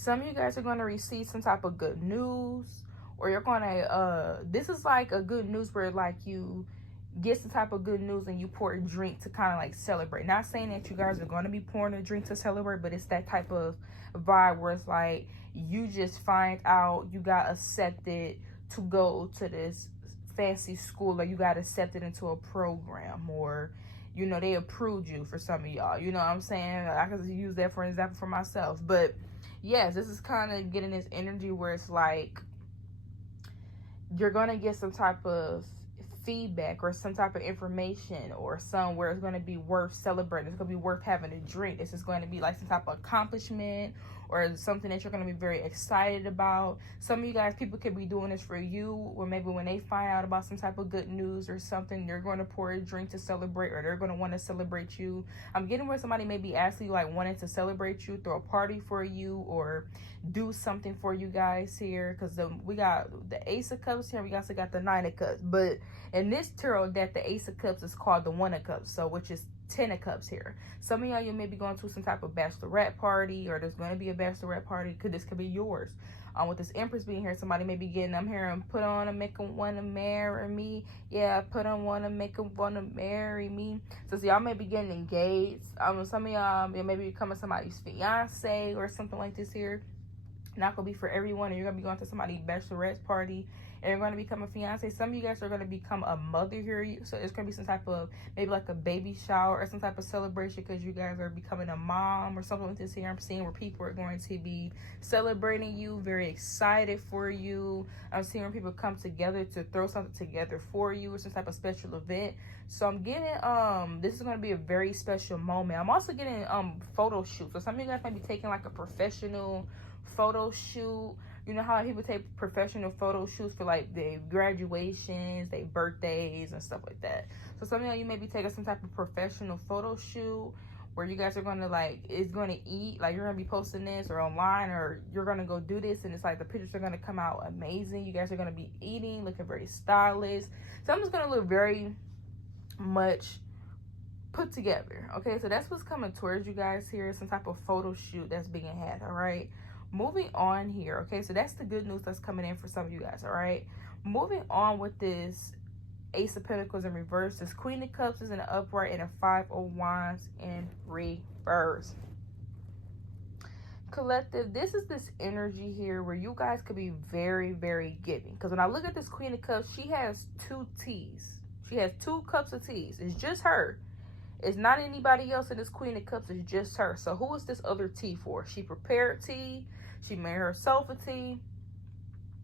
Some of you guys are going to receive some type of good news, or you're going to, this is like a good news where like you get some type of good news and you pour a drink to kind of like celebrate. Not saying that you guys are going to be pouring a drink to celebrate, but it's that type of vibe where it's like you just find out you got accepted to go to this fancy school, or you got accepted into a program, or you know, they approved you for some of y'all. You know what I'm saying? I could use that for an example for myself. But yes, this is kind of getting this energy where it's like you're going to get some type of feedback or some type of information or somewhere it's going to be worth celebrating. It's going to be worth having a drink. This is going to be like some type of accomplishment or something that you're going to be very excited about. Some of you guys, people could be doing this for you, or maybe when they find out about some type of good news or something, they're going to pour a drink to celebrate, or they're going to want to celebrate you. I'm getting where somebody may be actually like wanting to celebrate you, throw a party for you, or do something for you guys here, because we got the Ace of Cups here, we also got the Nine of Cups, but in this tarot deck, the Ace of Cups is called the One of Cups, so which is 10 of Cups here. Some of y'all, you may be going to some type of bachelorette party, or there's going to be a bachelorette party. This could be yours. With this Empress being here, somebody may be getting, I'm hearing, put on a make 'em want to marry me. Yeah, put on one to make 'em want to marry me. So y'all may be getting engaged. Some of y'all may be becoming somebody's fiance or something like this here. Not gonna be for everyone, and you're gonna be going to somebody's bachelorette party, and you're gonna become a fiance. Some of you guys are gonna become a mother here, so it's gonna be some type of maybe like a baby shower or some type of celebration because you guys are becoming a mom or something like this here. I'm seeing where people are going to be celebrating you, very excited for you. I'm seeing where people come together to throw something together for you or some type of special event. So I'm getting this is gonna be a very special moment. I'm also getting photo shoots. So some of you guys might be taking like a professional photo shoot. You know how people take professional photo shoots for like their graduations, their birthdays and stuff like that. So some of y'all, you may be taking some type of professional photo shoot where you guys are going to like, it's going to eat, like you're going to be posting this or online, or you're going to go do this, and it's like the pictures are going to come out amazing. You guys are going to be eating, looking very stylish. Something's going to look very much put together. Okay, so that's what's coming towards you guys here. Some type of photo shoot that's being had. All right, moving on here. Okay, so that's the good news that's coming in for some of you guys. All right, moving on with this Ace of Pentacles in reverse, this Queen of Cups is in the upright, and a Five of Wands in reverse. Collective, this is this energy here where you guys could be very, very giving, because when I look at this Queen of Cups, she has two teas. She has 2 cups of teas. It's just her. It's not anybody else in this Queen of Cups. It's just her. So who is this other tea for? She prepared tea. She made herself a tea.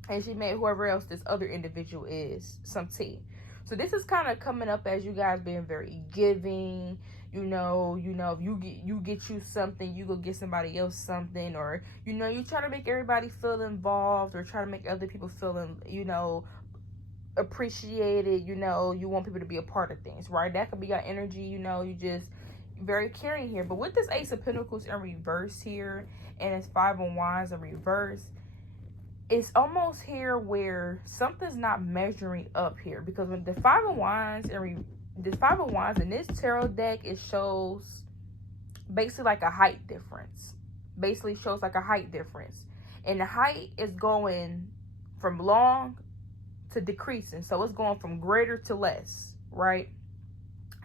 And she made whoever else this other individual is some tea. So this is kind of coming up as you guys being very giving. You know, if you get you something, you go get somebody else something, or you try to make everybody feel involved, or try to make other people feel appreciated. You want people to be a part of things, right? That could be your energy. You just very caring here. But with this Ace of Pentacles in reverse here, and it's Five of Wands in reverse, it's almost here where something's not measuring up here, because when the Five of Wands in this tarot deck, it shows basically like a height difference. Basically shows like a height difference, and the height is going from long to decreasing. So it's going from greater to less, right?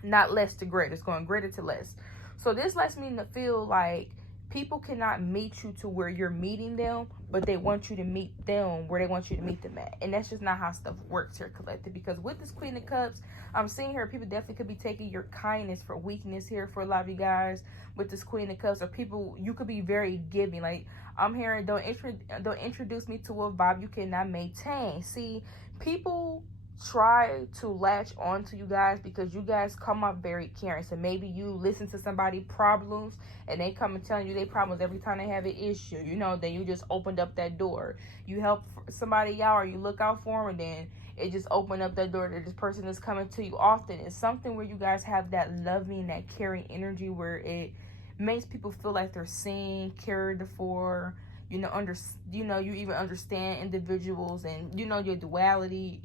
Not less to greater. It's going greater to less. So this lets me feel like people cannot meet you to where you're meeting them, but they want you to meet them where they want you to meet them at. And that's just not how stuff works here, collective. Because with this Queen of Cups, I'm seeing here people definitely could be taking your kindness for weakness here for a lot of you guys with this Queen of Cups. Or people, you could be very giving. Like I'm hearing, don't introduce me to a vibe you cannot maintain. See, people try to latch on to you guys because you guys come up very caring. So maybe you listen to somebody's problems and they come and telling you their problems every time they have an issue. Then you just opened up that door. You help somebody out, or you look out for them, and then it just opened up that door that this person is coming to you often. It's something where you guys have that loving, that caring energy where it makes people feel like they're seen, cared for. You even understand individuals, and your duality,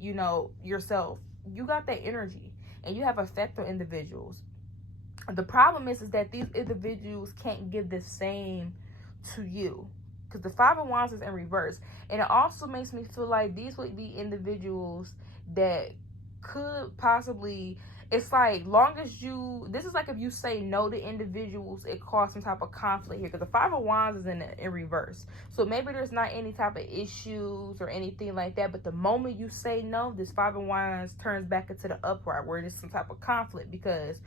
yourself. You got that energy, and you have effect on individuals. The problem is that these individuals can't give the same to you. because the Five of Wands is in reverse. And it also makes me feel like these would be individuals that could possibly, it's like, long as you, this is like if you say no to individuals, it causes some type of conflict here, because the Five of Wands is in reverse. So maybe there's not any type of issues or anything like that, but the moment you say no, this Five of Wands turns back into the upright, where there's some type of conflict. Because,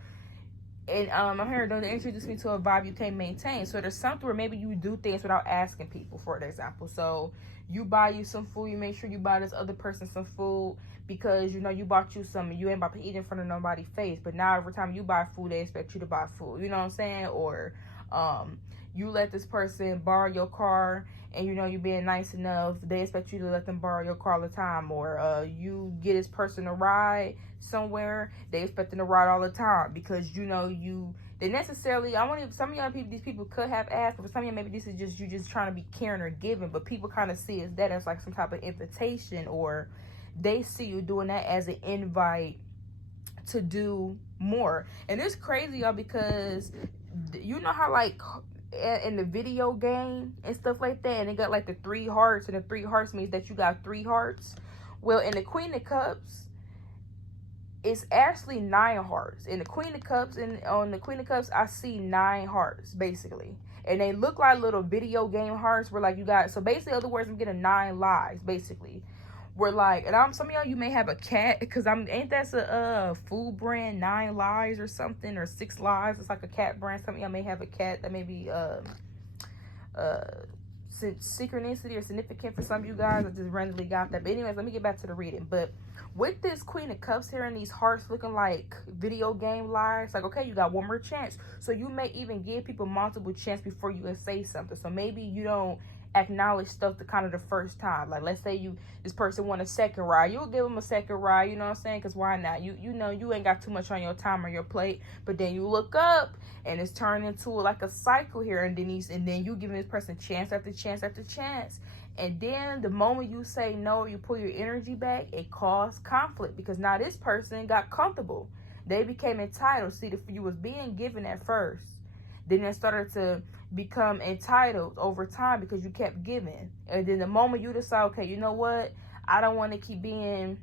and I'm here, don't introduce me to a vibe you can't maintain. So there's something where maybe you do things without asking people, for example. So you buy you some food, you make sure you buy this other person some food, because you know you bought you some, and you ain't about to eat in front of nobody's face. But now every time you buy food, they expect you to buy food. You know what I'm saying? Or you let this person borrow your car, and you know you being nice enough, they expect you to let them borrow your car all the time. Or you get this person a ride somewhere, they expect them to ride all the time, because you know they necessarily, I want to, some of y'all people, these people could have asked, but for some of y'all maybe this is just you just trying to be caring or giving, but people kind of see it that as like some type of invitation, or they see you doing that as an invite to do more. And it's crazy, y'all, because you know how like in the video game and stuff like that, and they got like the 3 hearts, and the 3 hearts means that you got 3 hearts. Well, in the Queen of Cups, it's actually 9 hearts. In the Queen of Cups, and on the Queen of Cups, I see 9 hearts basically, and they look like little video game hearts, where like you got, so basically, in other words, I'm getting 9 lives basically. We're like, and some of y'all, you may have a cat, because ain't that a food brand, 9 lives or something, or 6 lives? It's like a cat brand. Some of y'all may have a cat that may be synchronicity or significant for some of you guys. I just randomly got that. But anyways, let me get back to the reading. But with this Queen of Cups here and these hearts looking like video game lives, like, okay, you got one more chance. So you may even give people multiple chances before you can say something. So maybe you don't acknowledge stuff the kind of the first time. Like, let's say this person want a second ride, you'll give them a second ride, you know what I'm saying? Because why not? You know you ain't got too much on your time or your plate, but then you look up and it's turned into like a cycle here, and then you giving this person chance after chance after chance. And then the moment you say no, you pull your energy back, it caused conflict, because now this person got comfortable. They became entitled. See, you was being given at first, then it started to become entitled over time because you kept giving. And then the moment you decide, okay, you know what, I don't want to keep being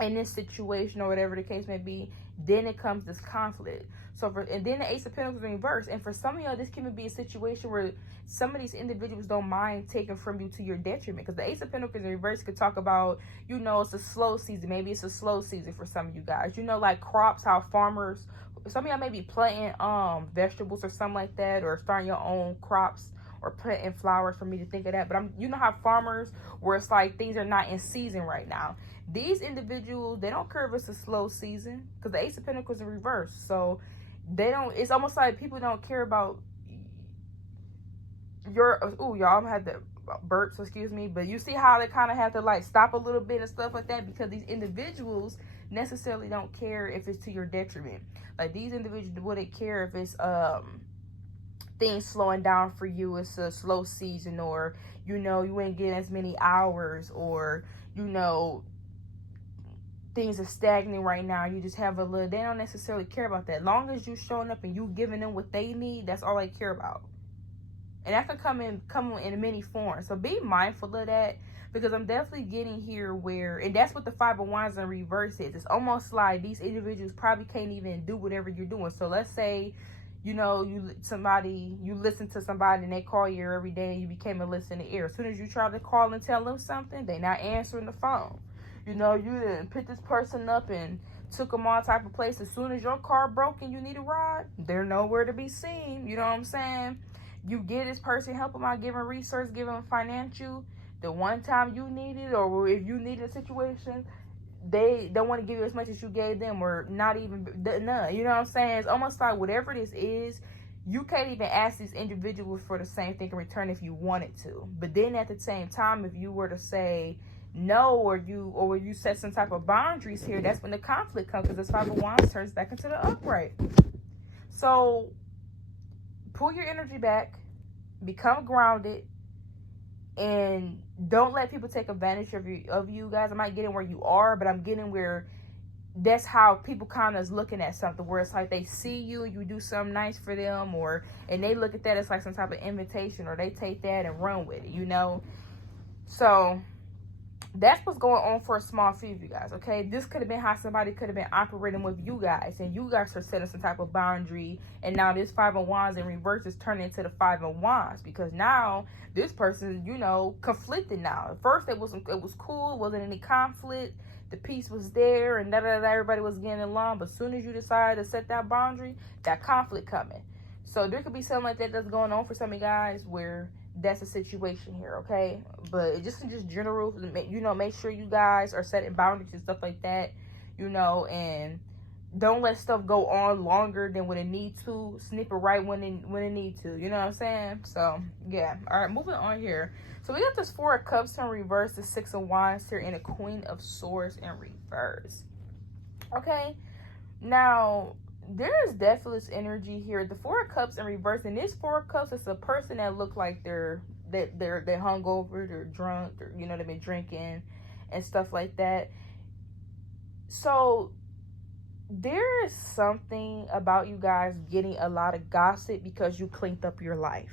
in this situation, or whatever the case may be, then it comes this conflict. And then the Ace of Pentacles in reverse. And for some of y'all, this can be a situation where some of these individuals don't mind taking from you to your detriment, because the Ace of Pentacles in reverse could talk about, you know, it's a slow season. Maybe it's a slow season for some of you guys. You know, like crops, how farmers, some of y'all may be planting vegetables or something like that, or starting your own crops, or planting flowers, for me to think of that. But you know how farmers, where it's like things are not in season right now. These individuals, they don't care if it's a slow season, because the Ace of Pentacles in reverse. So they don't, it's almost like people don't care about y'all had the burps, excuse me. But you see how they kind of have to like stop a little bit and stuff like that, because these individuals necessarily don't care if it's to your detriment. Like, these individuals wouldn't care if it's things slowing down for you, it's a slow season, or you know you ain't getting as many hours, or you know things are stagnant right now, you just have a little, they don't necessarily care about that. Long as you showing up and you giving them what they need, that's all they care about. And that could come in many forms. So be mindful of that, because I'm definitely getting here where, and that's what the Five of Wands in reverse is. It's almost like these individuals probably can't even do whatever you're doing. So let's say, you know, you listen to somebody and they call you every day, and you became a listening ear. As soon as you try to call and tell them something, they not answering the phone. You know, you didn't pick this person up and took them all type of places. As soon as your car broke and you need a ride, they're nowhere to be seen. You know what I'm saying? You get this person, help them out, give them resources, give them financial. The one time you need it, or if you need a situation, they don't want to give you as much as you gave them, or not even none. You know what I'm saying? It's almost like whatever this is, you can't even ask these individuals for the same thing in return if you wanted to. But then at the same time, if you were to say no, or you set some type of boundaries here, that's when the conflict comes, because this Five of Wands turns back into the upright. So pull your energy back, become grounded, and don't let people take advantage of you guys. I'm not getting where you are, but I'm getting where that's how people kind of is looking at something, where it's like they see you, you do something nice for them, and they look at that as like some type of invitation, or they take that and run with it, you know. So that's what's going on for a small few of you guys, okay? This could have been how somebody could have been operating with you guys, and you guys are setting some type of boundary, and now this Five of Wands in reverse is turning into the Five of Wands, because now this person, you know, conflicted now. At first it was cool, wasn't any conflict, the peace was there, and everybody was getting along, but as soon as you decide to set that boundary, that conflict coming. So there could be something like that that's going on for some of you guys, where that's a situation here, okay? But just general, you know, make sure you guys are setting boundaries and stuff like that, you know, and don't let stuff go on longer than when it needs to. Snip it right when it needs to, you know what I'm saying? So yeah. All right, moving on here. So we got this Four of Cups in reverse, the Six of Wands here, and a Queen of Swords in reverse. Okay, now there is deathless energy here. The Four of Cups in reverse, and this Four of Cups is a person that look like they're hungover, they're drunk, or, you know, they've been drinking and stuff like that. So there is something about you guys getting a lot of gossip because you cleaned up your life.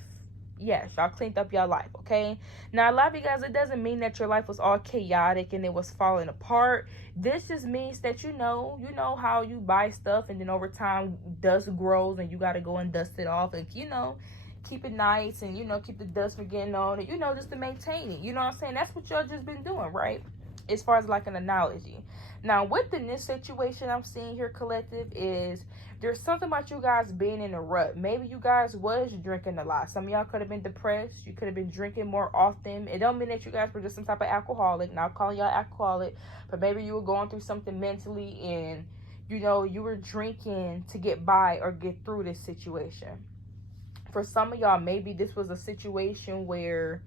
Yes, y'all cleaned up your life, okay? Now, a lot of you guys, it doesn't mean that your life was all chaotic and it was falling apart. This just means that you know how you buy stuff, and then over time, dust grows, and you got to go and dust it off, and, you know, keep it nice, and, you know, keep the dust from getting on it, you know, just to maintain it. You know what I'm saying? That's what y'all just been doing, right? As far as like an analogy. Now, within this situation I'm seeing here, collective, is there's something about you guys being in a rut. Maybe you guys was drinking a lot. Some of y'all could have been depressed. You could have been drinking more often. It don't mean that you guys were just some type of alcoholic. Not calling y'all alcoholic, but maybe you were going through something mentally, and, you know, you were drinking to get by or get through this situation. For some of y'all, maybe this was a situation where,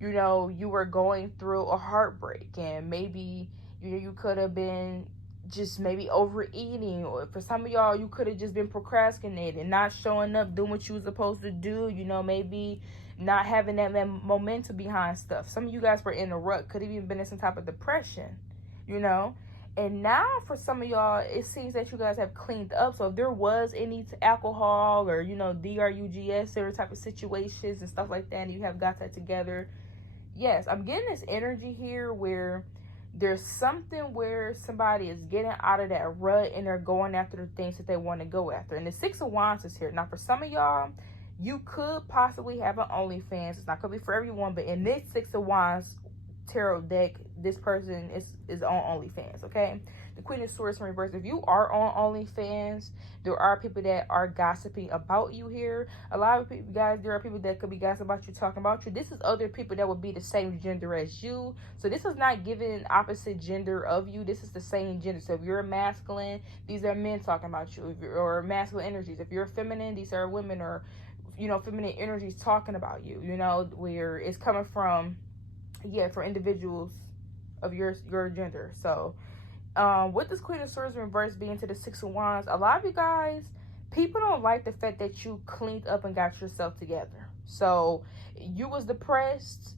you know, you were going through a heartbreak, and maybe, you know, you could have been just maybe overeating, or for some of y'all, you could have just been procrastinating, not showing up, doing what you were supposed to do, you know, maybe not having that momentum behind stuff. Some of you guys were in a rut, could have even been in some type of depression, you know. And now for some of y'all, it seems that you guys have cleaned up. So if there was any alcohol or, you know, drugs, or type of situations and stuff like that, and you have got that together, yes, I'm getting this energy here where there's something where somebody is getting out of that rut and they're going after the things that they want to go after. And the Six of Wands is here. Now, for some of y'all, you could possibly have an OnlyFans. It's not going to be for everyone, but in this Six of Wands tarot deck, this person is on OnlyFans, okay? The Queen of Swords in reverse. If you are on OnlyFans, there are people that are gossiping about you here. A lot of people, guys, there are people that could be gossiping about you, talking about you. This is other people that would be the same gender as you. So this is not giving opposite gender of you. This is the same gender. So if you're a masculine, these are men talking about you. If you're, or masculine energies. If you're feminine, these are women, or, you know, feminine energies talking about you. You know, where it's coming from, yeah, for individuals of your gender. So with this Queen of Swords in reverse being to the Six of Wands, a lot of you guys, people don't like the fact that you cleaned up and got yourself together. So you was depressed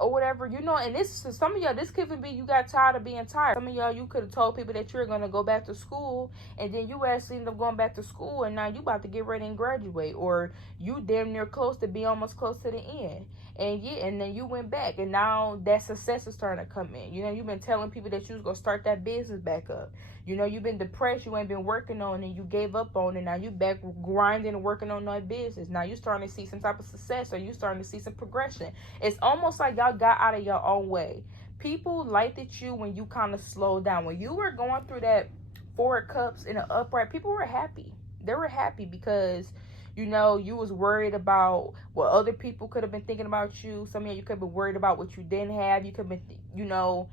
or whatever, you know, and this, some of y'all, this could even be you got tired of being tired. Some of y'all, you could have told people that you're going to go back to school, and then you actually end up going back to school, and now you about to get ready and graduate, or you damn near close to be almost close to the end. And yeah, and then you went back, and now that success is starting to come in. You know, you've been telling people that you was going to start that business back up. You know, you've been depressed, you ain't been working on it, and you gave up on it. Now you back grinding and working on that business. Now you starting to see some type of success, or you starting to see some progression. It's almost like y'all got out of your own way. People liked at you when you kind of slowed down. When you were going through that Four of Cups in an upright, people were happy. They were happy because, you know, you was worried about what other people could have been thinking about you. Some of you could have been worried about what you didn't have. You could have been, you know,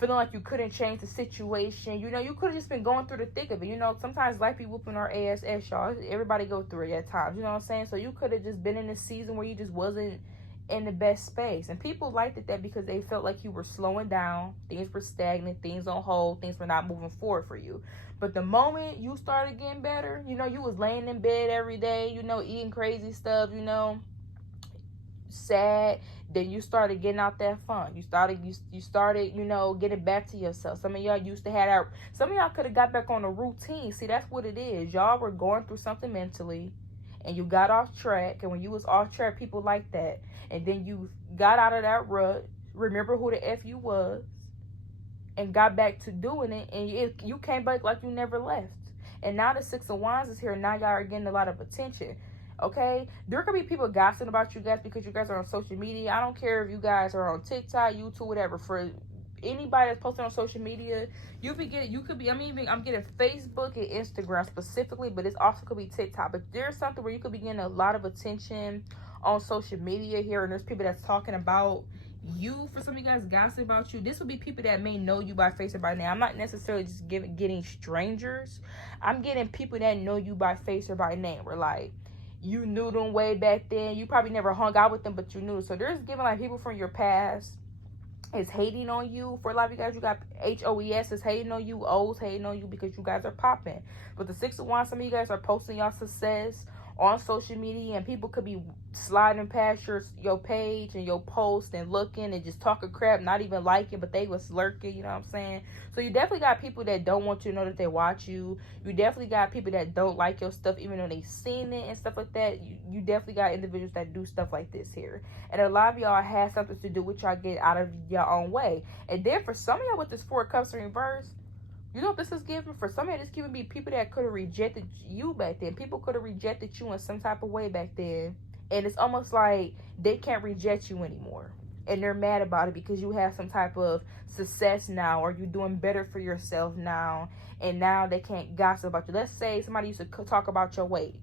feeling like you couldn't change the situation. You know, you could have just been going through the thick of it. You know, sometimes life be whooping our ass, y'all. Everybody go through it at times. You know what I'm saying? So you could have just been in a season where you just wasn't in the best space. And people liked it that because they felt like you were slowing down. Things were stagnant. Things on hold. Things were not moving forward for you. But the moment you started getting better, you know, you was laying in bed every day, you know, eating crazy stuff, you know, sad, Then you started getting out that fun. You started, you know, getting back to yourself. Some of y'all used to have that. Some of y'all could have got back on a routine. See, that's what it is. Y'all were going through something mentally, and you got off track. And when you was off track, people like that. And then you got out of that rut. Remember who the F you was, and got back to doing it. And you came back like you never left. And now the Six of Wands is here. And now y'all are getting a lot of attention. Okay, there could be people gossiping about you guys because you guys are on social media. I don't care if you guys are on TikTok, YouTube, whatever. For anybody that's posting on social media, I'm getting Facebook and Instagram specifically, but it's also could be TikTok. But there's something where you could be getting a lot of attention on social media here, and there's people that's talking about you. For some of you guys gossip about you, this would be people that may know you by face or by name. I'm not necessarily just getting strangers. I'm getting people that know you by face or by name. We're like, you knew them way back then. You probably never hung out with them, but you knew. So there's giving like people from your past is hating on you. For a lot of you guys, you got HOES is hating on you. O's hating on you because you guys are popping. But the Six of Wands, some of you guys are posting y'all success on social media, and people could be sliding past your page and your post and looking and just talking crap, not even liking, but they was lurking, you know what I'm saying? So you definitely got people that don't want you to know that they watch you. You definitely got people that don't like your stuff even though they seen it and stuff like that. You definitely got individuals that do stuff like this here. And a lot of y'all have something to do with y'all get out of your own way. And then for some of y'all with this Four of Cups in reverse, you know what this is giving? For some of you, this giving me people that could have rejected you back then. People could have rejected you in some type of way back then. And it's almost like they can't reject you anymore. And they're mad about it because you have some type of success now, or you're doing better for yourself now. And now they can't gossip about you. Let's say somebody used to talk about your weight.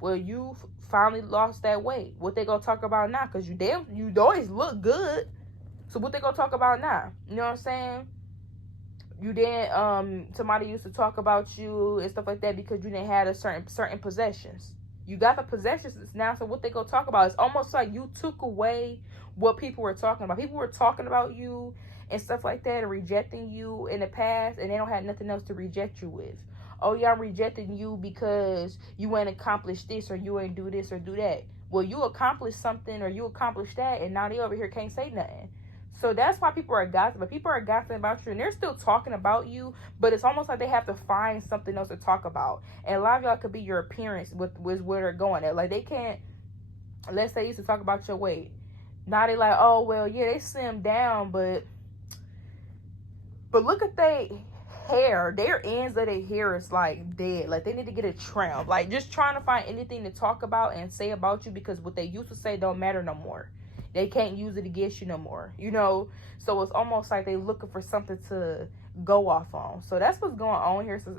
Well, you finally lost that weight. What they gonna talk about now? Because you always look good. So what they gonna talk about now? You know what I'm saying? You didn't, somebody used to talk about you and stuff like that because you didn't have a certain possessions. You got the possessions now, so what they go talk about? It's almost like you took away what people were talking about. People were talking about you and stuff like that and rejecting you in the past, and they don't have nothing else to reject you with. Oh, yeah, I'm rejecting you because you ain't accomplished this, or you ain't do this or do that. Well, you accomplished something, or you accomplished that, and now they over here can't say nothing. So that's why people are gossiping. But people are gossiping about you, and they're still talking about you, but it's almost like they have to find something else to talk about. And a lot of y'all could be your appearance with where they're going at. Like, they can't, let's say you used to talk about your weight. Now they like, oh, well, yeah, they slimmed down, but look at their hair. Their ends of their hair is, like, dead. Like, they need to get a trim. Like, just trying to find anything to talk about and say about you because what they used to say don't matter no more. They can't use it against you no more, you know? So it's almost like they looking for something to go off on. So that's what's going on here. So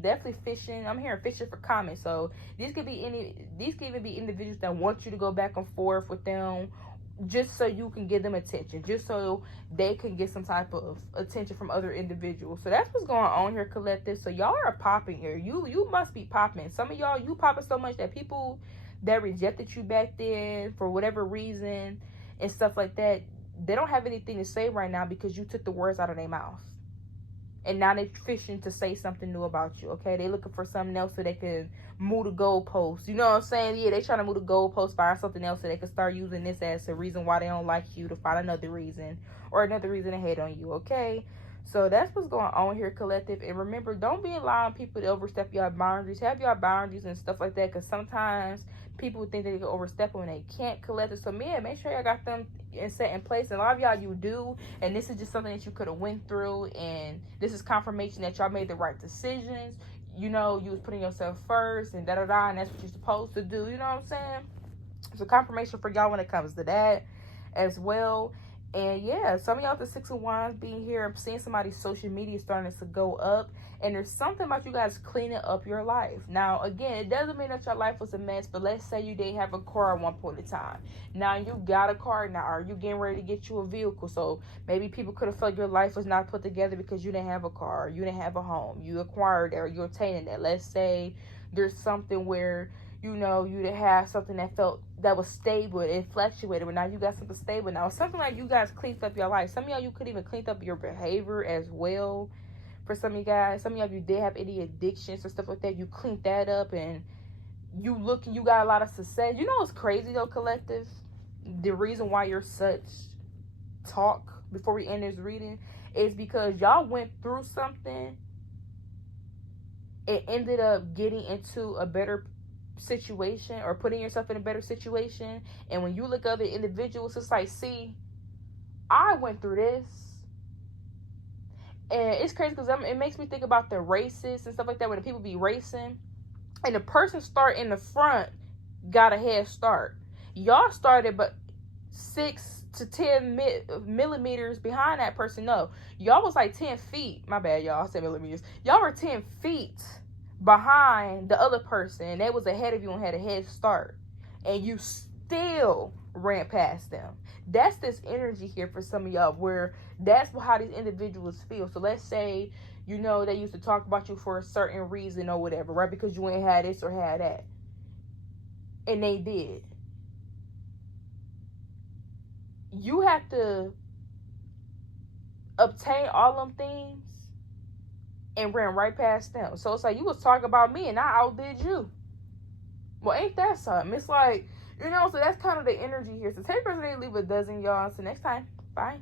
definitely fishing. I'm hearing fishing for comments. So these could even be individuals that want you to go back and forth with them just so you can give them attention, just so they can get some type of attention from other individuals. So that's what's going on here, collective. So y'all are popping here. You must be popping. Some of y'all, you popping so much that people that rejected you back then for whatever reason and stuff like that, they don't have anything to say right now because you took the words out of their mouth. And now they're fishing to say something new about you, okay? They looking for something else so they can move the goalposts. You know what I'm saying? Yeah, they trying to move the goalposts, find something else so they can start using this as a reason why they don't like you, to find another reason or another reason to hate on you, okay? So that's what's going on here, collective. And remember, don't be allowing people to overstep your boundaries. Have your boundaries and stuff like that, because sometimes people think they can overstep when they can't, collective. So man, make sure y'all got them set in place. And a lot of y'all, you do, and this is just something that you could have went through, and this is confirmation that y'all made the right decisions. You know, you was putting yourself first and and that's what you're supposed to do. You know what I'm saying? So confirmation for y'all when it comes to that as well. And yeah, some of y'all with the Six of Wands being here, I'm seeing somebody's social media starting to go up, and there's something about you guys cleaning up your life. Now, again, it doesn't mean that your life was a mess, but let's say you didn't have a car at one point in time. Now you got a car now, or you getting ready to get you a vehicle. So maybe people could have felt your life was not put together because you didn't have a car, or you didn't have a home. You acquired it, or you're attaining it. Let's say there's something where, you know, you to have something that was stable, it fluctuated, but now you got something stable now. Something like you guys cleaned up your life. Some of y'all, you could even clean up your behavior as well. For some of you guys, some of y'all, if you did have any addictions or stuff like that, you cleaned that up, and you got a lot of success. You know what's crazy though, collective? the reason why you're such talk before we end this reading is because y'all went through something. It ended up getting into a better situation or putting yourself in a better situation. And when you look at other individuals, it's like, see, I went through this. And it's crazy because it makes me think about the races and stuff like that, when the people be racing and the person start in the front got a head start. Y'all started but 6 to 10 millimeters behind that person. No, y'all was like 10 feet. My bad, y'all. I said millimeters. Y'all were 10 feet behind the other person. They was ahead of you and had a head start. And you still ran past them. That's this energy here for some of y'all, where that's how these individuals feel. So let's say, you know, they used to talk about you for a certain reason or whatever, right? Because you ain't had this or had that. And they did. You have to obtain all them things and ran right past them. So it's like, you was talking about me and I outdid you. Well, ain't that something? It's like, you know, so that's kind of the energy here. So take person, leave a dozen, y'all. So next time, bye.